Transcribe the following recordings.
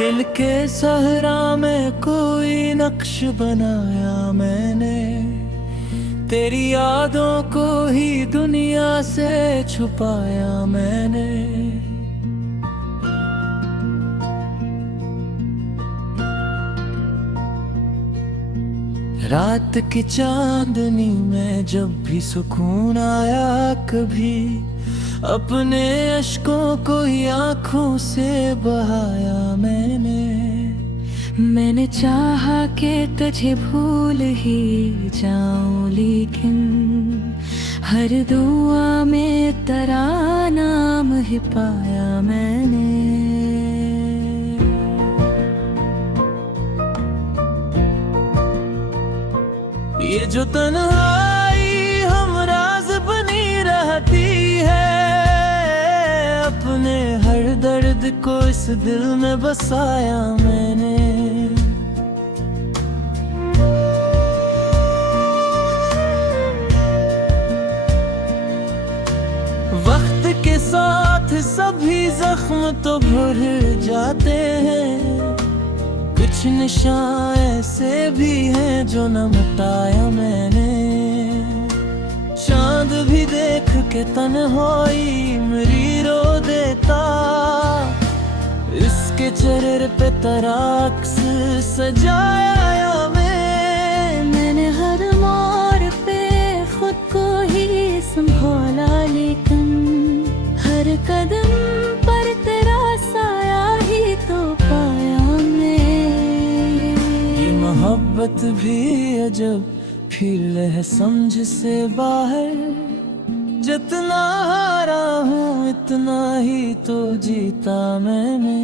दिल के सहरा में कोई नक्श बनाया मैंने, तेरी यादों को ही दुनिया से छुपाया मैंने। रात की चांदनी में जब भी सुकून आया, कभी अपने अश्कों को ही आंखों से बहाया मैंने चाहा कि तुझे भूल ही जाऊं, लेकिन हर दुआ में तेरा नाम ही पाया मैंने। ये जो तन्हाई हम राज बनी रहती है, अपने हर दर्द को इस दिल में बसाया मैंने। वक्त के साथ सभी जख्म तो भर जाते हैं, कुछ निशान ऐसे भी हैं जो न मिटाया मैंने। चांद भी देख के तन्हाई मेरी रो देता, इसके चेहरे पे तेरा अक्स सजाया मैंने। हर मोड़ पे खुद को ही संभाला, लेकिन हर कदम पर तेरा साया ही तो पाया मैं। ये मोहब्बत भी अजब फील है समझ से बाहर, जितना हारा हूँ इतना ही तो जीता मैंने।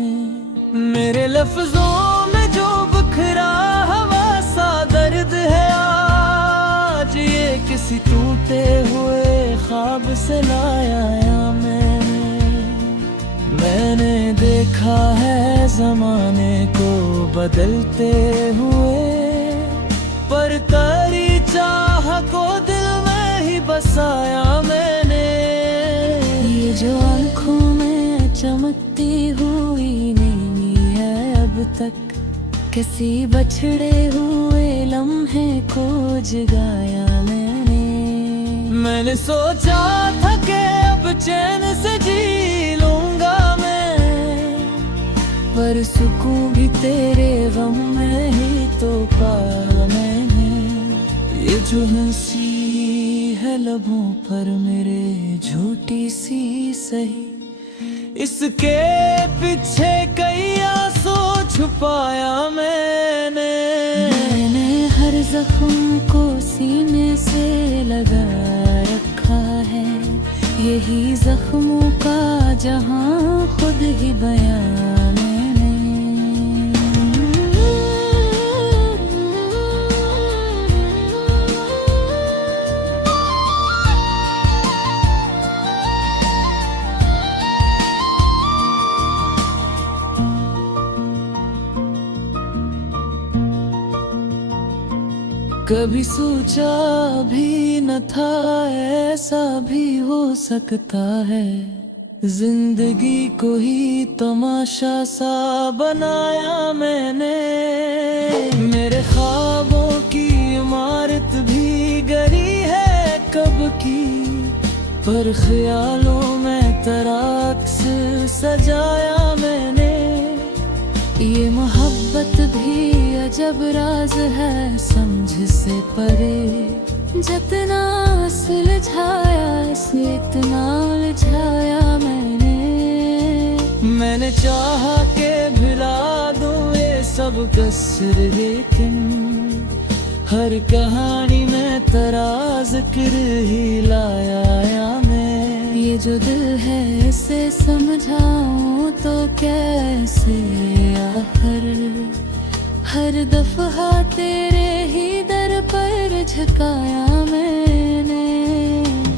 मेरे लफ्जों में जो बिखरा हवा सा दर्द है आज, ये किसी टूटे हुए ख्वाब से लाया मैंने देखा है जमाने को बदलते हुए, पर तेरी चाह को दिल में ही बसाया मैंने। ये जो आँखों में चमकती हुई नीली है अब तक, किसी बछड़े हुए लम्हे को जगाया मैंने सोचा था कि अब चैन से जी लूंगा मैं, पर सुकून भी तेरे गम में ही तो पाया मैंने। ये जो हंसी है लबों पर मेरे झूठी सी सही, इसके पीछे कई आंसू छुपाया मैंने हर जख्म को सीने से लगा रखा है, यही जख्मों का जहां खुद ही बयान कभी सोचा भी न था ऐसा भी हो सकता है, जिंदगी को ही तमाशा सा बनाया मैंने। मेरे ख्वाबों की इमारत भी गरी है कब की, पर ख्यालों में तेरा अक्स सजाया मैंने। ये मोहब्बत भी अजब राज है समझ से परे, जितना सुलझाया इसे इतना उलझाया मैंने चाहा के भुला दूं ये सब कसर, लेकिन हर कहानी में तेरा जिक्र ही लाया मैं। ये जो दिल है इसे समझाऊं तो कैसे, आखिर हर दफा तेरे ही दर पर झुकाया मैंने।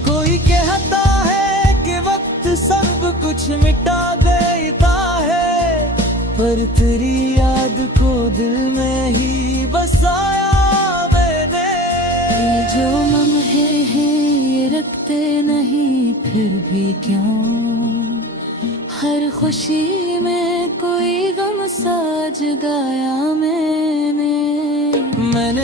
कोई कहता है कि वक्त सब कुछ मिटा देता है, पर तेरी याद को दिल में ही बसाया मैंने। ये जो लम्हे हैं ये रखते नहीं फिर भी क्यों, हर खुशी में कोई कोई गम साज गाया मैंने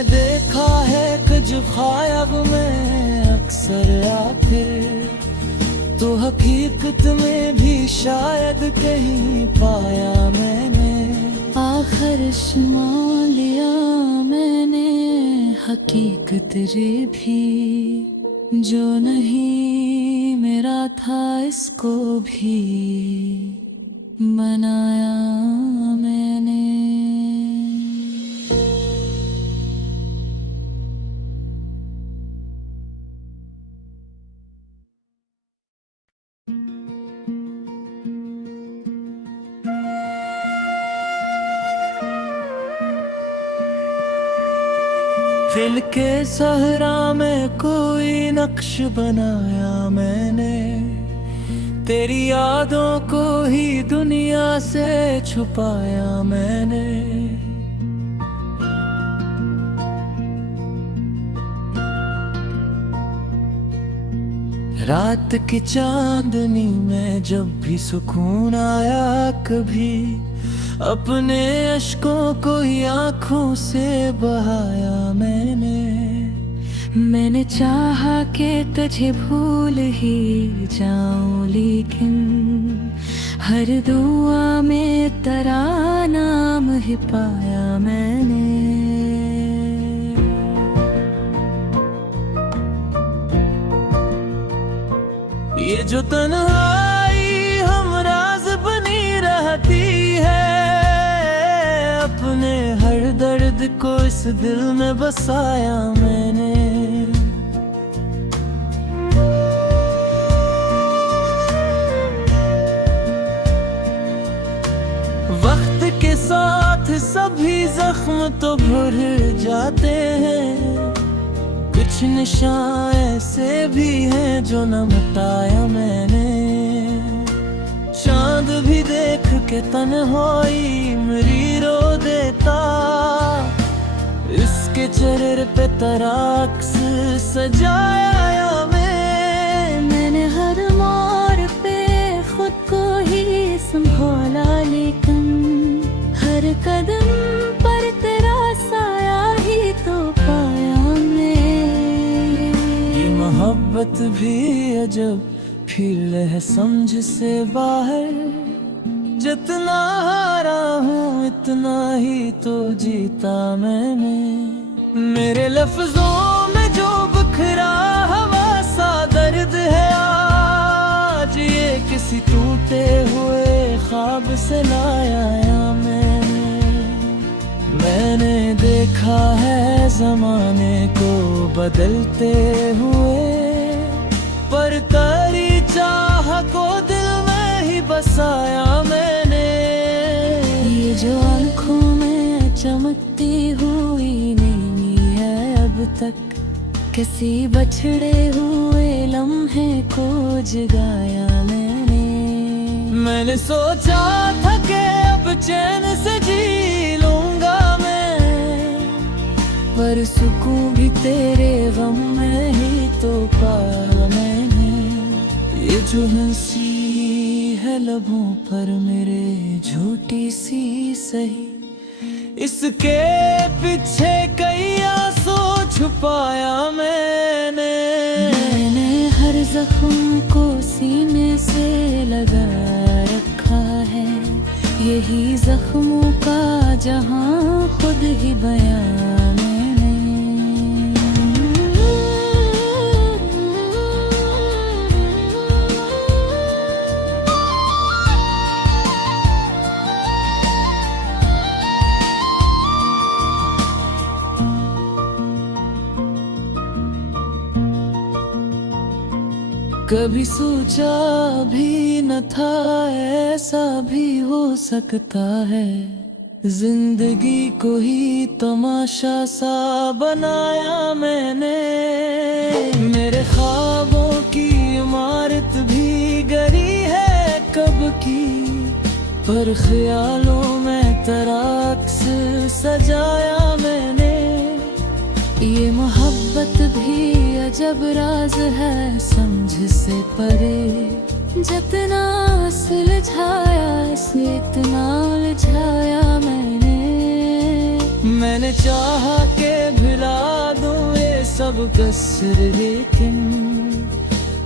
देखा है कुछ ख्वाब में अक्सर या फिर तो हकीकत में भी शायद कहीं पाया मैंने। आखिर मान लिया मैंने हकीकत ये भी, जो नहीं मेरा था इसको भी बनाया मैंने। दिल के सहरा में कोई नक्श बनाया मैंने, तेरी यादों को ही दुनिया से छुपाया मैंने। रात की चांदनी में जब भी सुकून आया कभी, अपने अश्कों को ही आँखों से बहाया मैंने चाहा कि तुझे भूल ही जाऊं, लेकिन हर दुआ में तेरा नाम ही पाया मैंने। ये जो तन्हाई हम राज बनी रहती है, अपने हर दर्द को इस दिल में बसाया मैंने। वक्त के साथ सभी जख्म तो भर जाते हैं, कुछ निशान ऐसे भी हैं जो न मिटाया मैंने। चांद भी देख के तन्हाई मेरी रो देता, इसके चेहरे पे तराक्स सजाया मैंने हर मोड़ पे खुद को ही संभाला, लेकिन हर कदम पर तेरा साया ही तो पाया मैं। ये मोहब्बत भी अजब फील है समझ से बाहर, जितना हारा हूँ इतना ही तो जीता मैंने। मेरे लफ्जों में जो बिखरा हवा सा दर्द है आज, ये किसी टूटे हुए ख्वाब से लाया मैंने देखा है जमाने को बदलते हुए, पर तेरी चाह को दिल में ही बसाया मैंने। ये जो आँखों में चमकती हुई नहीं है अब तक, किसी बछड़े हुए लम्हे को जगाया मैंने सोचा था कि अब चैन से जी लूंगा मैं, पर सुकून भी तेरे गम में ही तो पाया मैंने। ये जो हंसी है लबों पर मेरे झूठी सी सही, इसके पीछे कई आंसू छुपाया मैंने हर जख्म को सीने से लगा रखा है, यही जख्मों का जहां खुद ही बयान मैंने। कभी सोचा भी न था ऐसा भी हो सकता है, जिंदगी को ही तमाशा सा बनाया मैंने। मेरे ख्वाबों की इमारत भी गरी है कब की, पर ख्यालों में तराक्स सजाया मैंने। ये मोहब्बत भी अजब राज है समझ से परे, जितना सुलझाया इसे इतना उलझाया मैंने चाहा के भुला दूं ये सब कसर, लेकिन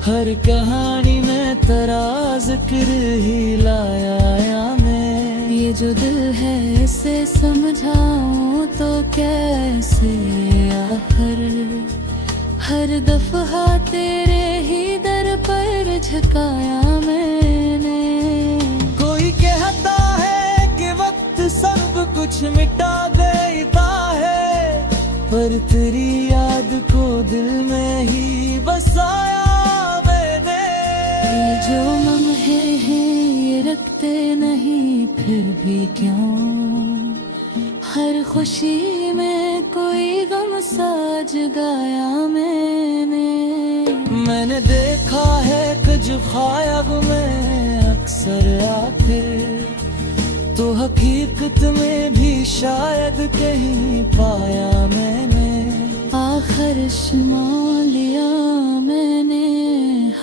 हर कहानी में तेरा जिक्र ही लाया मैं। ये जो दिल है इसे समझाऊं तो कैसे, आखिर हर दफा तेरे ही दर पर झुकाया मैंने। कोई कहता है कि वक्त सब कुछ मिटा देता है, पर तेरी याद को दिल में ही बसाया मैंने। ये जो लम्हे हैं ये रखते नहीं फिर भी क्यों, हर खुशी में कोई गम सा जगाया मैंने देखा है कुछ ख्वाब में अक्सर आखिर, तो हकीकत में भी शायद कहीं पाया मैंने। आखिर शमा लिया मैंने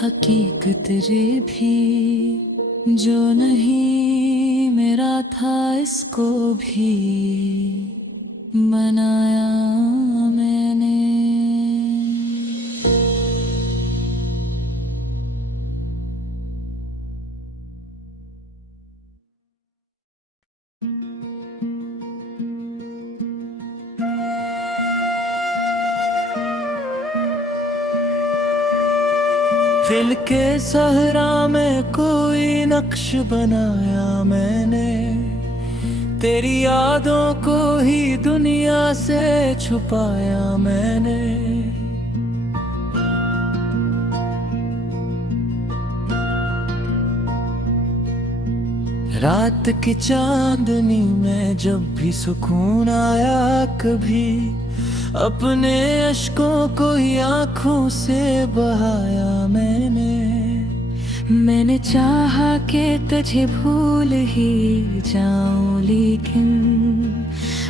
हकीकत रे भी, जो नहीं मेरा था इसको भी बनाया मैंने। दिल के सहरा में कोई नक्श बनाया मैंने, तेरी यादों को ही दुनिया से छुपाया मैंने। रात की चांदनी में जब भी सुकून आया कभी, अपने अश्कों को ही आंखों से बहाया मैंने चाहा कि तुझे भूल ही जाऊं, लेकिन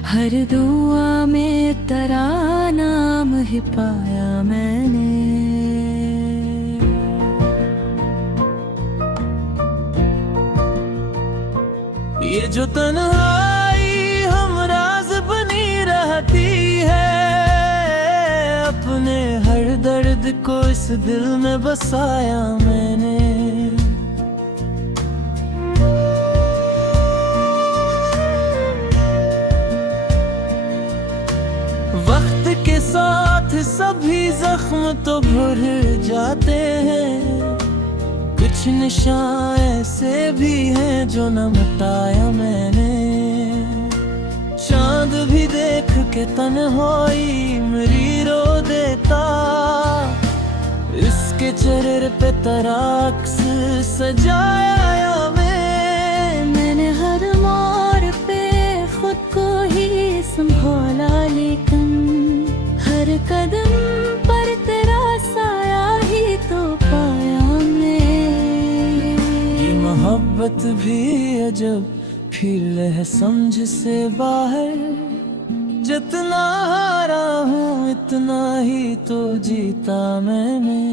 हर दुआ में तेरा नाम ही पाया मैंने। ये जो तन्हाई हम राज बनी रहती है, अपने हर दर्द को इस दिल में बसाया मैंने। वक्त के साथ सभी जख्म तो भर जाते हैं, कुछ निशान ऐसे भी हैं जो न मिटाया मैंने। चांद भी देख के तन्हाई मेरी रो देता, इसके चेहरे पे तेरा अक्स सजाया मैंने हर मोड़ पे खुद को ही संभाला, लेकिन हर कदम पर तेरा साया ही तो पाया मैं। ये मोहब्बत भी अजब फिर है समझ से बाहर, जितना हारा हूँ इतना ही तो जीता मैंने।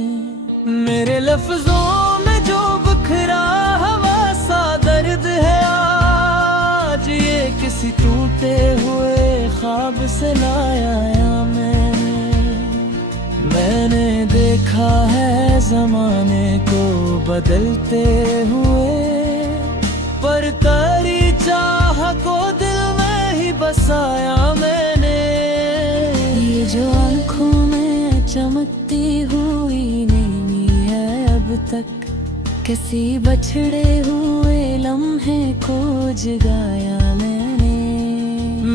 मेरे लफ्जों में जो बिखरा हवा सा दर्द है आज, ये किसी टूटे हुए ख्वाब से लाया मैंने देखा है जमाने को बदलते हुए, पर तेरी चाह को दिल में ही बसाया मैंने। ये जो आँखों में चमकती हुई नीली है अब तक, किसी बछड़े हुए लम्हे को जगाया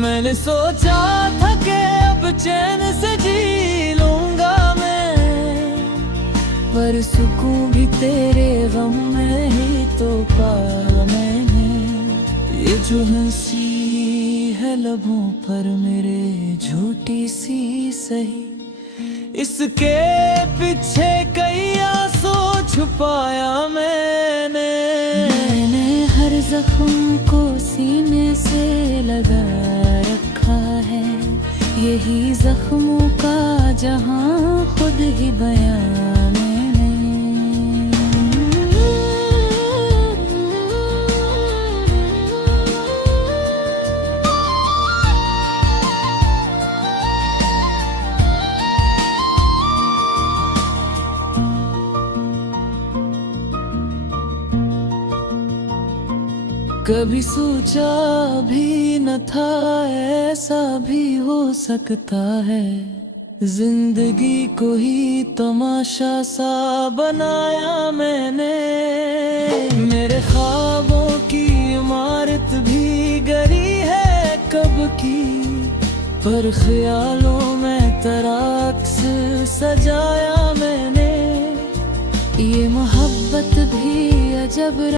मैंने सोचा था कि अब चैन से जी लूंगा मैं, पर सुकून भी तेरे गम में ही तो पाया मैंने। ये जो हंसी है लबों पर मेरे झूठी सी सही, इसके पीछे कई आंसू छुपाया मैंने हर जख्म को सीने से लगा रखा है, यही जख्मों का जहां खुद ही बयान मैंने। कभी सोचा भी न था ऐसा भी हो सकता है। जिंदगी को ही तमाशा सा बनाया मैंने। मेरे ख्वाबों की इमारत भी गरी है कब की, पर ख्यालों में तराक्स सजाया मैंने। ये मोहब्बत भी अजब